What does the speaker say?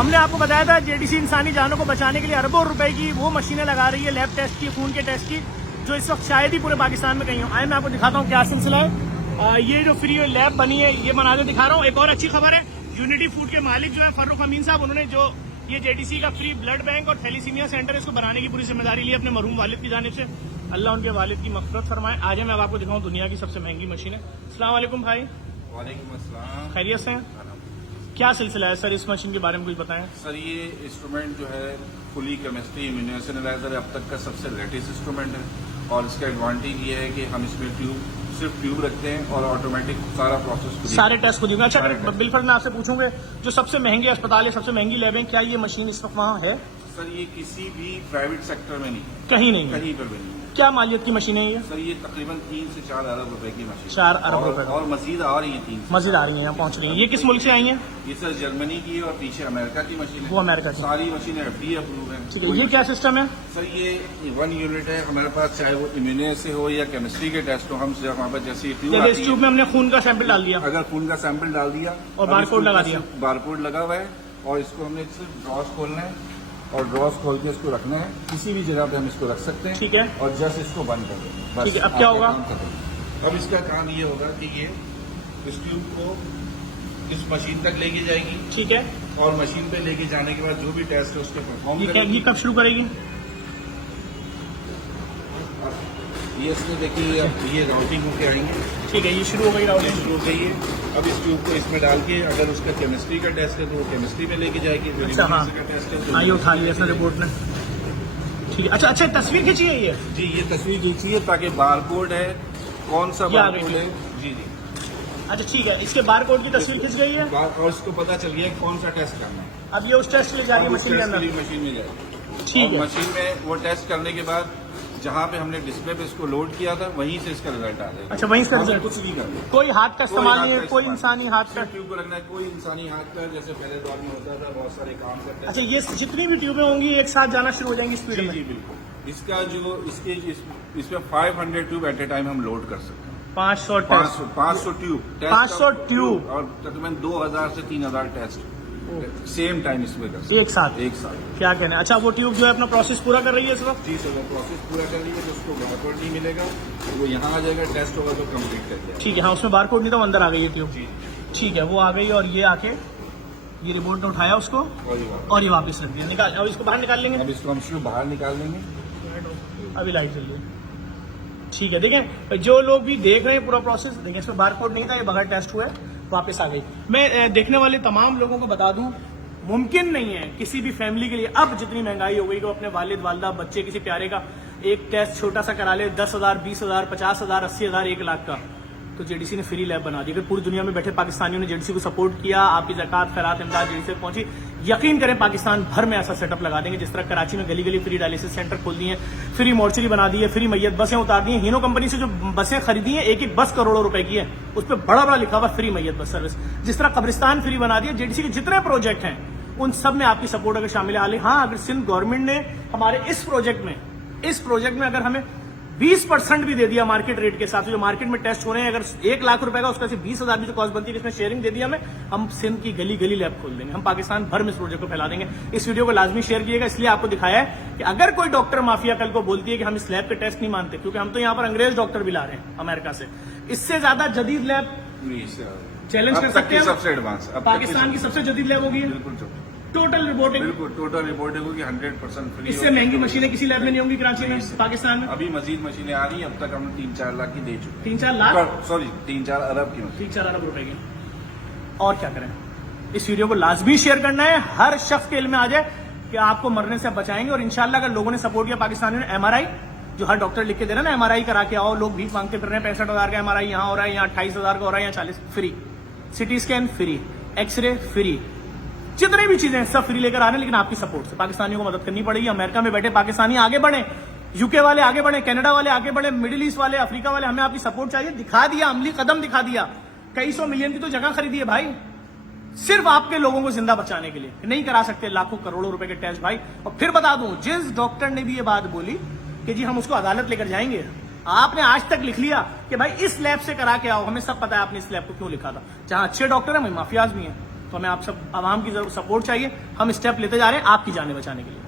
हमने आपको बताया था जेडीसी इंसानी जानों को बचाने के लिए अरबों रुपए की वो मशीनें लगा रही है लैब टेस्ट की, खून के टेस्ट की, जो इस वक्त शायद ही पूरे पाकिस्तान में कहीं हो। आए मैं आपको दिखाता हूँ क्या सिलसिला है। ये जो फ्री लैब बनी है ये बना के दिखा रहा हूँ। एक और अच्छी खबर है, यूनिटी फूड के मालिक जो है फर्रुख अमीन साहब, उन्होंने जो ये जेडीसी का फ्री ब्लड बैंक और थैलीसीमिया सेंटर इसको बनाने की पूरी जिम्मेदारी ली अपने मरहूम वालिद की जानिब से। अल्लाह उनके वालिद की मग़फ़िरत फरमाए। आज मैं अब आपको दिखाऊँ दुनिया की सबसे महंगी मशीन है। अस्सलाम वालेकुम भाई। वालेकुम अस्सलाम। खैरियत से हैं? क्या सिलसिला है सर, इस मशीन के बारे में कुछ बताएं। सर ये इंस्ट्रूमेंट जो है फुली केमिस्ट्री इम्यूनेशन एनालाइजर अब तक का सबसे लेटेस्ट इंस्ट्रूमेंट है और इसका एडवांटेज ये है कि हम इसमें सिर्फ ट्यूब रखते हैं और ऑटोमेटिक सारा प्रोसेस सारे टेस्ट खुद ही। अच्छा बिलफर मैं आपसे पूछूंगा, जो सबसे महंगे अस्पताल है, सबसे महंगी लैब है, क्या ये मशीन इस वक्त वहाँ है? सर ये किसी भी प्राइवेट सेक्टर में नहीं, कहीं नहीं, कहीं पर भी नहीं। क्या मालियत की मशीनें है ये? सर ये तकरीबन 3 से 4 अरब रुपए की मशीन, 4 अरब रुपए और मजीद आ रही है, 3 मजीद आ रही है, यहाँ पहुँच रही है। ये किस मुल्क से आई है? ये सर जर्मनी की है और पीछे अमेरिका की मशीन है। वो अमेरिका की सारी मशीनें FDA अप्रूव है। ठीक है, ये क्या सिस्टम है? सर ये 1 यूनिट है हमारे पास, चाहे वो इम्यूने से हो या केमिस्ट्री के टेस्ट हो। हम वहाँ पर जैसे इस ट्यूब में हमने खून का सैंपल डाल दिया, अगर खून का सैंपल डाल दिया और बारकोड लगा दिया, बारकोड लगा हुआ है और इसको हमने सिर्फ ड्रॉस खोलना है और ड्रॉस खोल के इसको रखना है। किसी भी जगह पे हम इसको रख सकते हैं। ठीक है, और जस्ट इसको बंद कर दें। ठीक है, अब क्या होगा? अब इसका काम ये होगा कि ये इस ट्यूब को इस मशीन तक लेके जाएगी। ठीक है, और मशीन पे लेके जाने के बाद जो भी टेस्ट है उसके परफॉर्म करेगी। ये कब शुरू करेगी? ये इसमें देखिए ये राउटिंग होके आएंगे। ठीक है, ये शुरू हो गई राउटिंग, शुरू हो गई है। अब इस ट्यूब को इसमें डाल के अगर उसका केमिस्ट्री का टेस्ट है तो वो केमिस्ट्री में लेके जाएगी। अच्छा हाँ, का टेस्ट है हाँ ये उठा लिया इसने रिपोर्ट ने। ठीक है, अच्छा तस्वीर खींची है ये? जी ये तस्वीर खींचिए ताकि बारकोड है कौन सा बारकोड है। जी जी अच्छा ठीक है, इसके बारकोड की तस्वीर खींच गई है और इसको पता चल गया कौन सा टेस्ट करना है। अब ये उस टेस्ट के लिए जा रही है मशीन के अंदर। मशीन में जाएगी। ठीक है, मशीन में वो टेस्ट करने के बाद जहाँ पे हमने डिस्प्ले पे इसको लोड किया था वहीं से इसका रिजल्ट आ जाएगा। अच्छा वहीं से रिजल्ट, कुछ नहीं करना, कोई हाथ का इस्तेमाल नहीं है, कोई इंसानी हाथ का ट्यूब को रखना है, कोई इंसानी हाथ का जैसे पहले दौर में होता था, बहुत सारे काम करते हैं। अच्छा ये जितनी भी ट्यूबें होंगी एक साथ जाना शुरू हो जाएंगी स्पीड में? जी बिल्कुल। इसका जो इसमें 500 ट्यूब एट ए टाइम हम लोड कर सकते हैं। 500 ट्यूब 500 ट्यूब और तकरीबन 2000 से 3000 टेस्ट सेम टाइम इसमें कर एक साथ। क्या कहना है? अच्छा वो ट्यूब जो है अपना प्रोसेस पूरा कर रही है इस वक्त? जी सर, वो प्रोसेस पूरा कर रही है तो उसको बारकोड नहीं मिलेगा, तो वो यहाँ आ जाएगा, टेस्ट होगा तो कंप्लीट कर दिया। ठीक है, हाँ उसमें बारकोड नहीं था, वो अंदर आ गई है ट्यूब। ठीक है, वो आ गई और ये आके ये रिपोर्ट ने उठाया उसको और ये वापस रख दिया, निकाल। अब इसको बाहर निकाल लेंगे, अब इसको हम सिर्फ बाहर निकाल लेंगे। अभी लाइट चल रही है। ठीक है, देखें जो लोग भी देख रहे हैं पूरा प्रोसेस, देखें इसमें बारकोड नहीं था, ये बगैर टेस्ट हुआ है, वापस आ गई। मैं देखने वाले तमाम लोगों को बता दूं, मुमकिन नहीं है किसी भी फैमिली के लिए, अब जितनी महंगाई हो गई, तो अपने वालिद वालदा बच्चे किसी प्यारे का एक टेस्ट छोटा सा करा ले 10,000 20,000 50,000 80,000 1 लाख का, तो जेडीसी ने फ्री लैब बना दी। अगर पूरी दुनिया में बैठे पाकिस्तानियों ने जेडीसी को सपोर्ट किया, आपकी ज़कात खैरात इमदाद जेडीसी से पहुंची, यकीन करें पाकिस्तान भर में ऐसा सेटअप लगा देंगे जिस तरह कराची में गली गली फ्री डायलिसिस सेंटर खोल दिए, फ्री मोर्चरी बना दी है, फ्री मैयत बसें उतार दी हैं। हीनो कंपनी से जो बसें खरीदी हैं एक बस करोड़ों रुपए की है, उस पर बड़ा बड़ा लिखा हुआ फ्री मैयत बस सर्विस। जिस तरह कब्रिस्तान फ्री बना दिया, जेडीसी के जितने प्रोजेक्ट हैं उन सब में आपकी सपोर्ट अगर शामिल है। हाँ अगर सिंध गवर्नमेंट ने हमारे इस प्रोजेक्ट में अगर हमें 20% भी दे दिया मार्केट रेट के साथ, जो मार्केट में टेस्ट हो रहे हैं, अगर 1 लाख रुपए का उसका से 20,000 भी जो कॉस्ट बनती है, इसमें शेयरिंग दे दिया हमें, हम सिंध की गली गली लैब खोल देंगे, हम पाकिस्तान भर में इस प्रोजेक्ट को फैला देंगे। इस वीडियो को लाजमी शेयर कीजिएगा, इसलिए आपको दिखाया है कि अगर कोई डॉक्टर माफिया कल को बोलती है कि हम इस लैब के टेस्ट नहीं मानते, क्योंकि हम तो यहाँ पर अंग्रेज डॉक्टर भी ला रहे हैं अमेरिका से, इससे ज्यादा जदीद लैब चैलेंज कर सकते हैं। सबसे एडवांस पाकिस्तान की सबसे जदीद लैब होगी, टोटल रिपोर्टिंग, बिल्कुल टोटल रिपोर्टिंग होगी 100% फ्री। इससे महंगी मशीनें किसी लैब में नहीं होंगी कराची में, पाकिस्तान में। अभी मजीद मशीनें आ रही हैं, अब तक हमने 3-4 लाख की दे चुके। 3-4 लाख, सॉरी 3-4 अरब की, 3-4 अरब रुपए की। और क्या करें, इस वीडियो को लाजमी शेयर करना है, हर शख्स के इल्म में आ जाए कि आपको मरने से बचाएंगे। और इंशाल्लाह अगर लोगों ने सपोर्ट किया, पाकिस्तानियों ने MRI जो हर डॉक्टर लिख के दे रहा है ना, MRI करा के आओ, लोग भीख मांगते फिर रहे हैं, 65,000 का MRI यहाँ हो रहा है, यहाँ 28,000 का हो रहा है, यहाँ 40 free, CT scan free, x ray free, जितनी भी चीजें सब फ्री लेकर आ रहे हैं, लेकिन आपकी सपोर्ट से पाकिस्तानियों को मदद करनी पड़ेगी। अमेरिका में बैठे पाकिस्तानी आगे बढ़े, यूके वाले आगे बढ़े, कनाडा वाले आगे बढ़े, मिडिल ईस्ट वाले, अफ्रीका वाले, हमें आपकी सपोर्ट चाहिए। दिखा दिया, अमली कदम दिखा दिया, कई 100 मिलियन की तो जगह खरीदी है भाई, सिर्फ आपके लोगों को जिंदा बचाने के लिए। नहीं करा सकते लाखों करोड़ों रुपए के टेस्ट भाई। और फिर बता दूं, जिस डॉक्टर ने भी ये बात बोली कि जी हम उसको अदालत लेकर जाएंगे, आपने आज तक लिख लिया कि भाई इस लैब से करा के आओ, हमें सब पता है आपने इस लैब को क्यों लिखा था। जहां अच्छे डॉक्टर हैं वहीं माफियाज भी हैं। तो हमें आप सब आवाम की सपोर्ट चाहिए। हम स्टेप लेते जा रहे हैं आपकी जानें बचाने के लिए।